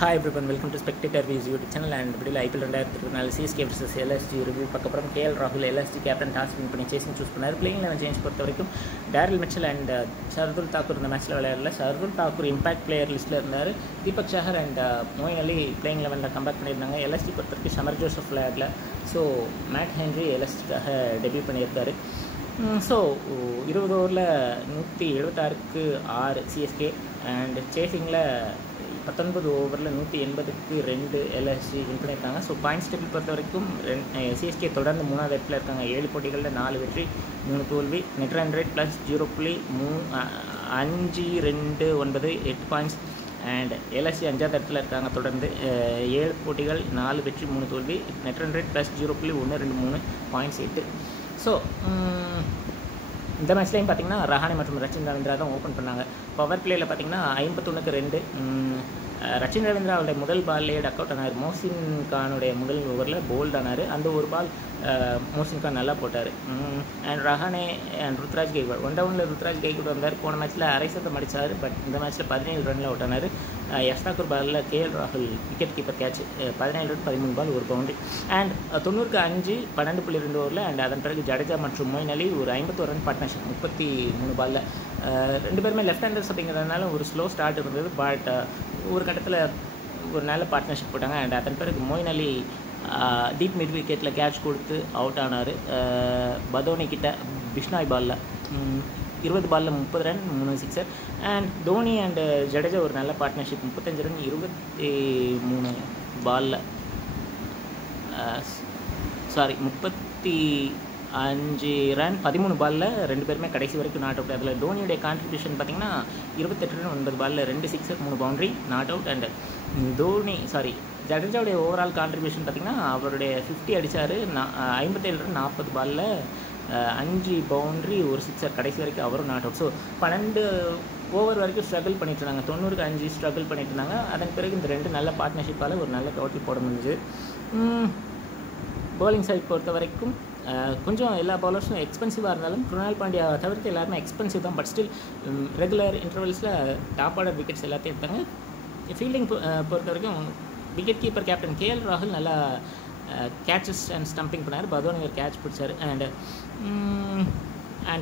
Hi everyone, welcome to Spectator Views YouTube channel and video IPL 2024 CSK vs LSG review பக்கப்புறம் KL ராகுல் LSG captain toss win பண்ணி chasing choose பண்ணார். Playing 11 change பொறுத்த வரைக்கும் Daryl Mitchell and Shardul Thakur இந்த மேட்ச்சில் விளையாடல. ஷர்துல் தாக்கூர் இம்பாக்ட் பிளேயர் லிஸ்ட்டில் இருந்தார். Deepak Chahar and Moeen Ali playing 11 comeback பண்ணியிருந்தாங்க. LSG பொறுத்த வரைக்கும் ஷமர் ஜோசப் விளையாடல. ஸோ மேட் ஹென்ரி LSGக்காக டெபியூ பண்ணியிருக்காரு. ஸோ 20 ஓவரில் 176க்கு 6 CSK அண்ட் சேசிங்கில் 19 ஓவரில் 180க்கு 2 LSG வின் பண்ணியிருக்காங்க. ஸோ பாயிண்ட்ஸ் டேபிள் பொறுத்த வரைக்கும் CSK தொடர்ந்து 3வது இடத்துல இருக்காங்க. 7 போட்டிகளில் 4 வெற்றி 3 தோல்வி. Net run rate plus 0.529 8 points and LSG 5வது இடத்துல இருக்காங்க. தொடர்ந்து 7 போட்டிகள் 4 வெற்றி 3 தோல்வி. Net run rate plus 0.123 points 8. So இந்த மேட்ச்லேயும் பார்த்தீங்கன்னா ரஹானே மற்றும் ரச்சின் ரவீந்திரா தான் ஓப்பன் பண்ணாங்க. பவர் பிளேயில் பார்த்தீங்கன்னா 51க்கு 2 ரச்சின் ரவீந்திரா அவருடைய முதல் பால்லேயே டக் அவுட் ஆனார். மோசின் கானுடைய முதல் ஓவரில் போல்ட் ஆனார். அந்த ஒரு பால் மோசின் கான் நல்லா போட்டார். அண்ட் ரஹானே அண்ட் ருத்ராஜ் கெய்க்வாட் 1 டவுனில் ருத்ராஜ் கெய்க்வாட் வந்தார். போன மேட்ச்சில் அரை சதம் அடித்தார். பட் இந்த மேட்ச்சில் 17 ரனில் அவுட் ஆனார். யஷ்தாக்கூர் பாலில் KL ராகுல் விக்கெட் கீப்பர் கேட்ச் 17 ரன் 13 பால் ஒரு பவுண்டரி. அண்ட் 90க்கு 5 12.2 ஓவரில் அண்ட் அதன் பிறகு ஜடேஜா மற்றும் மொயின் அலி ஒரு 51 ரன் பார்ட்னர்ஷிப் 33 பாலில். 2 பேருமே லெஃப்ட் ஹேண்டர்ஸ் அப்படிங்கிறதுனால ஒரு ஸ்லோ ஸ்டார்ட் இருந்தது. பட் ஒரு கட்டத்தில் ஒரு நல்ல பார்ட்னர்ஷிப் போட்டாங்க. அண்ட் அதன் பிறகு மொயின் அலி டீப் மிட் விக்கெட்டில் கேட்ச் கொடுத்து அவுட் ஆனார். பதோனி கிட்ட பிஷ்னாய் பாலில் 20 பாலில் 30 run 3 sixer. And Dhoni and Jadeja ஒரு நல்ல பார்ட்னர்ஷிப் 35 ரன் 23 பாலில் 35 ரன் 13 பாலில் 2 பேருமே கடைசி வரைக்கும் நாட் அவுட். அதில் தோனியுடைய கான்ட்ரிபியூஷன் பார்த்திங்கன்னா 28 ரன் 9 பாலில் 2 sixer 3 boundary not out. And ஜடேஜாவுடைய ஓவரால் கான்ட்ரிபியூஷன் பார்த்திங்கன்னா அவருடைய 50 அடித்தார். 57 ரன் 40 பாலில் 5 பவுண்ட்ரி ஒரு சிக்ஸர் கடைசி வரைக்கும் அவரும் நாட் அவுட். ஸோ 12 ஓவர் வரைக்கும் ஸ்ட்ரகிள் பண்ணிட்டு இருந்தாங்க. 90க்கு 5 ஸ்ட்ரகிள் பண்ணிட்டு இருந்தாங்க. அதன் பிறகு இந்த 2 நல்ல பார்ட்னர்ஷிப்பால் ஒரு நல்ல டோட்டல் போட முடிஞ்சு. பவுலிங் சைட் பொறுத்த வரைக்கும் கொஞ்சம் எல்லா பவுலர்ஸும் எக்ஸ்பென்சிவாக இருந்தாலும் குருணால் பாண்டியா தவிர்த்து எல்லாருமே எக்ஸ்பென்சிவ் தான். பட் ஸ்டில் ரெகுலர் இன்டர்வல்ஸில் டாப் ஆர்டர் விக்கெட்ஸ் எல்லாத்தையும் எடுத்தாங்க. ஃபீல்டிங் பொறுத்த வரைக்கும் விக்கெட் கீப்பர் கேப்டன் KL ராகுல் நல்லா கேட்சஸ் அண்ட் ஸ்டம்பிங் பண்ணார். பதோனி ஒரு கேட்ச் பிடிச்சார். அண்ட்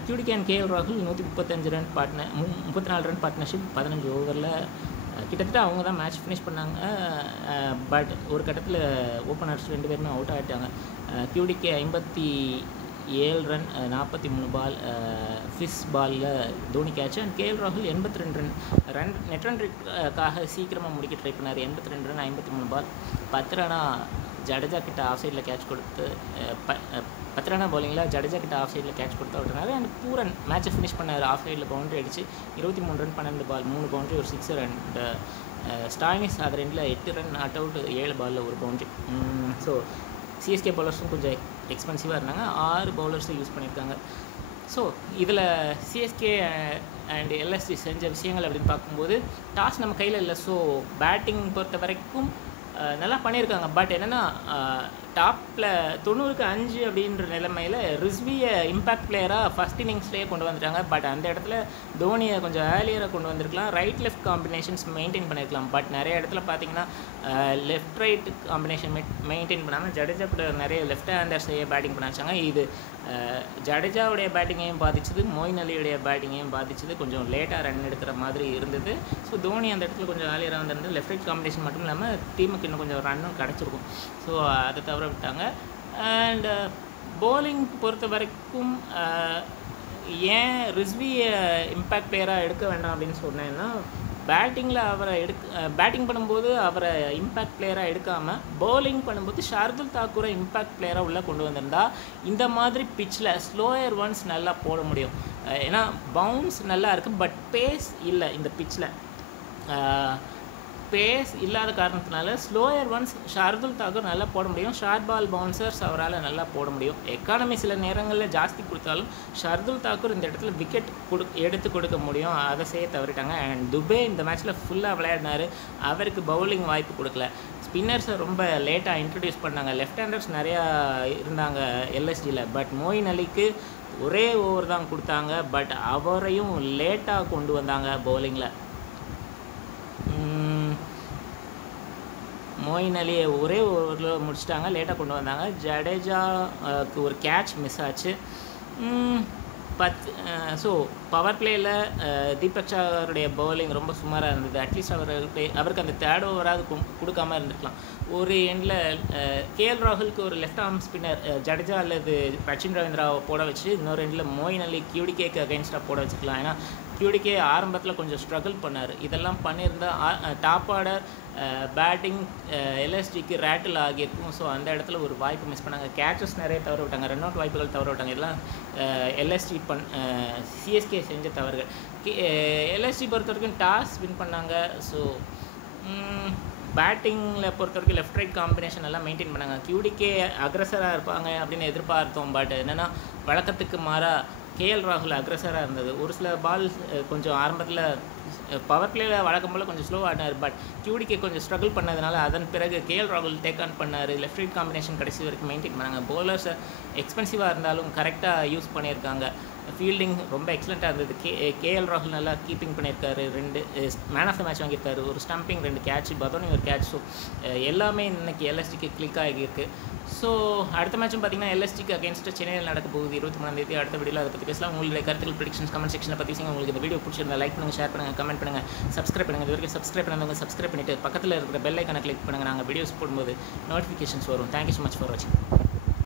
QDK அண்ட் KL ராகுல் 135 ரன் 34 ரன் பார்ட்னர்ஷிப் 15 ஓவரில் கிட்டத்தட்ட அவங்க தான் மேட்ச் ஃபினிஷ் பண்ணாங்க. பட் ஒரு கட்டத்தில் ஓப்பனர்ஸ் 2 பேருமே அவுட் ஆகிட்டாங்க. QDK 57 ரன் 43 பால் ஃபிஸ் பாலில் தோனி கேட்ச். அண்ட் KL ராகுல் 82 ரன் நெட் ரன் ரேட்காக சீக்கிரமாக முடிக்க ட்ரை பண்ணார். 82 ரன் 53 பால் 10 ரனா ஜடேஜா கிட்ட ஆஃப் சைடில் கேட்ச் கொடுத்து 10 ரனா பவுலிங்கில் ஜடேஜா கிட்ட ஆஃப் சைடில் கேட்ச் கொடுத்து அவுட்னார். அண்ட் பூரன் மேட்சை ஃபினிஷ் பண்ணார். ஆஃப் சைடில் பவுண்டரி அடிச்சு 23 ரன் 12 பால் 3 பவுண்டரி ஒரு சிக்ஸர். அண்ட் ஸ்டாயினிஸ் அது 2ல் 8 ரன் நாட் அவுட் 7 பாலில் ஒரு பவுண்டரி. ஸோ CSK பவுலர்ஸும் கொஞ்சம் எக்ஸ்பென்சிவாக இருந்தாங்க. 6 பவுலர்ஸும் யூஸ் பண்ணியிருக்காங்க. ஸோ இதில் CSK அண்ட் LSG செஞ்ச விஷயங்கள் அப்படின்னு பார்க்கும்போது டாஸ் நம்ம கையில் இல்லை. ஸோ பேட்டிங் பொறுத்த வரைக்கும் நல்லா பண்ணியிருக்காங்க. பட் என்னென்னா டாப்பில் 90க்கு 5 அப்படின்ற நிலைமையில் ரிஸ்வியை இம்பேக்ட் பிளேயராக ஃபஸ்ட் இன்னிங்ஸ்லேயே கொண்டு வந்துட்டாங்க. பட் அந்த இடத்துல தோனியை கொஞ்சம் ஏர்லியராக கொண்டு வந்திருக்கலாம். ரைட் லெஃப்ட் காம்பினேஷன்ஸ் மெயின்டைன் பண்ணியிருக்கலாம். பட் நிறைய இடத்துல பார்த்தீங்கன்னா லெஃப்ட் ரைட் காம்பினேஷன் மெயின்டைன் பண்ணாமல் ஜடேஜா கூட நிறைய லெஃப்ட் ஹேண்டர்ஸையே பேட்டிங் பண்ண வச்சாங்க. இது ஜடேஜாவுடைய பேட்டிங்கையும் பாதிச்சுது, மொயின் அலியுடைய பேட்டிங்கையும் பாதிச்சுது. கொஞ்சம் லேட்டாக ரன் எடுக்கிற மாதிரி இருந்தது. ஸோ தோனி அந்த இடத்துல கொஞ்சம் ஏர்லியராக வந்திருந்து லெஃப்ட் ரைட் காம்பினேஷன் மட்டும் இல்லாமல் டீமுக்கு இன்னும் கொஞ்சம் ரன்னும் கிடச்சிருக்கும். ஸோ அதை தவிர விட்டாங்க. அண்ட் பவுலிங் பொறுத்த வரைக்கும் ஏன் ரிஸ்வியை இம்பேக்ட் பிளேயராக எடுக்க வேண்டாம் அப்படின்னு சொன்னேன்னா பேட்டிங்கில் அவரை பேட்டிங் பண்ணும்போது அவரை இம்பேக்ட் பிளேயராக எடுக்காமல் பவுலிங் பண்ணும்போது ஷர்துல் தாக்கூரை இம்பேக்ட் பிளேயராக உள்ளே கொண்டு வந்திருந்தா இந்த மாதிரி பிச்சில் ஸ்லோயர் ஒன்ஸ் நல்லா போட முடியும். ஏன்னா பவுன்ஸ் நல்லா இருக்குது. பட் பேஸ் இல்லை இந்த பிச்சில். பேஸ் இல்லாத காரணத்தினால ஸ்லோயர் ஒன்ஸ் ஷர்துல் தாக்கூர் நல்லா போட முடியும். ஷார்ட் பால் பவுன்சர்ஸ் அவரால் நல்லா போட முடியும். எக்கானமி சில நேரங்களில் ஜாஸ்தி கொடுத்தாலும் ஷர்துல் தாக்கூர் இந்த இடத்துல விக்கெட் எடுத்து கொடுக்க முடியும். அதை செய்ய தவறிட்டாங்க. அண்ட் துபே இந்த மேட்ச்சில் ஃபுல்லாக விளையாடினார். அவருக்கு பவுலிங் வாய்ப்பு கொடுக்கல. ஸ்பின்னர்ஸை ரொம்ப லேட்டாக இன்ட்ரடியூஸ் பண்ணாங்க. லெஃப்ட் ஹேண்டர்ஸ் நிறையா இருந்தாங்க LSGயில். பட் மொயின் அலிக்கு ஒரே ஓவர் தான் கொடுத்தாங்க. பட் அவரையும் லேட்டாக கொண்டு வந்தாங்க பவுலிங்கில். மொயின் அலியை ஒரே ஓவரில் முடிச்சிட்டாங்க. லேட்டாக கொண்டு வந்தாங்க. ஜடேஜாக்கு ஒரு கேட்ச் மிஸ் ஆச்சு. ஸோ பவர் பிளேயில் தீபக் சாகருடைய பவுலிங் ரொம்ப சுமாராக இருந்தது. அட்லீஸ்ட் அவருக்கு அந்த தேர்ட் ஓவராது கொடுக்காம இருந்திருக்கலாம். ஒரு எண்டில் கேஎல் ராகுலுக்கு ஒரு லெஃப்ட் ஆர்ம் ஸ்பின்னர் ஜடேஜா அல்லது சச்சின் ரவீந்திராவை போட வச்சு இன்னொரு எண்டில் மொயின் அலி QDKக்கு அகெயின்ஸ்டாக போட வச்சுக்கலாம். ஏன்னா QDK ஆரம்பத்தில் கொஞ்சம் ஸ்ட்ரகிள் பண்ணார். இதெல்லாம் பண்ணியிருந்தால் டாப் ஆர்டர் பேட்டிங் LSGக்கு ரேட்டில் ஆகியிருக்கும். ஸோ அந்த இடத்துல ஒரு வாய்ப்பு மிஸ் பண்ணாங்க. கேட்சஸ் நிறைய தவற விட்டாங்க. ரன் அவுட் வாய்ப்புகள் தவற விட்டாங்க. இதெல்லாம் LSG CSK செஞ்ச தவறுகள். LSG பொறுத்த வரைக்கும் டாஸ் வின் பண்ணாங்க. ஸோ பேட்டிங்கில் பொறுத்த வரைக்கும் லெஃப்ட் ரைட் காம்பினேஷன் எல்லாம் மெயின்டைன் பண்ணாங்க. QDK அக்ரஸராக இருப்பாங்க அப்படின்னு எதிர்பார்த்தோம். பட் என்னென்னா வழக்கத்துக்கு மாறாக கேஎல் ராகுல் அக்ரஸராக இருந்தது. ஒரு சில பால் கொஞ்சம் ஆரம்பத்தில் பவர் பிளேயில் வழக்கம் போல் கொஞ்சம் ஸ்லோ ஆடினார். பட் QDK கொஞ்சம் ஸ்ட்ரகிள் பண்ணதுனால அதன் பிறகு கேஎல் ராகுல் டேக் ஆன் பண்ணார். லெஃப்ட் ரைட் காம்பினேஷன் கடைசி வரைக்கும் மெயின்டைன் பண்ணாங்க. பவுலர்ஸ் எக்ஸ்பென்சிவாக இருந்தாலும் கரெக்டாக யூஸ் பண்ணியிருக்காங்க. ஃபீல்டிங் ரொம்ப எக்ஸலண்ட்டாக இருந்தது. கேஎல் ராகுல் நல்லா கீப்பிங் பண்ணியிருக்காரு. 2 மேன் ஆஃப் த மேட்ச் வாங்கியிருக்காரு. ஒரு ஸ்டம்பிங், 2 கேட்ச், பதோனி ஒரு கேட்ச். ஸோ எல்லாமே இன்றைக்கி LSGக்கு கிளிக் ஆகியிருக்கு. ஸோ அடுத்த மேட்சும் பார்த்தீங்கன்னா LSGக்கு அகேன்ஸ்ட்டு சென்னையில் நடக்க போகுது 23ஆம் தேதி. அடுத்த வீடியோவில் அதை பற்றி பேசலாம். உங்களுடைய கருத்துக்கள், ப்ரெடிக்ஷன்ஸ் கமெண்ட் செக்ஷனில் பற்றி உங்களுக்கு இந்த வீடியோ பிடிச்சிருந்தா லைக் பண்ணுங்கள், ஷேர் பண்ணுங்கள், கமெண்ட் பண்ணுங்கள், சப்ஸ்கிரைப் பண்ணுங்கள். இது வரைக்கும் சப்ஸ்கிரைப் பண்ணாதவங்க சப்ஸ்கிரைப் பண்ணிவிட்டு பக்கத்தில் இருக்கிற பெல் ஐக்கானை கிளிக் பண்ணுங்கள். நாங்கள் வீடியோஸ் போடும்போது நோட்டிஃபிகேஷன்ஸ் வரும். தேங்க்யூ ஸோ மச் ஃபார் வாட்சிங்.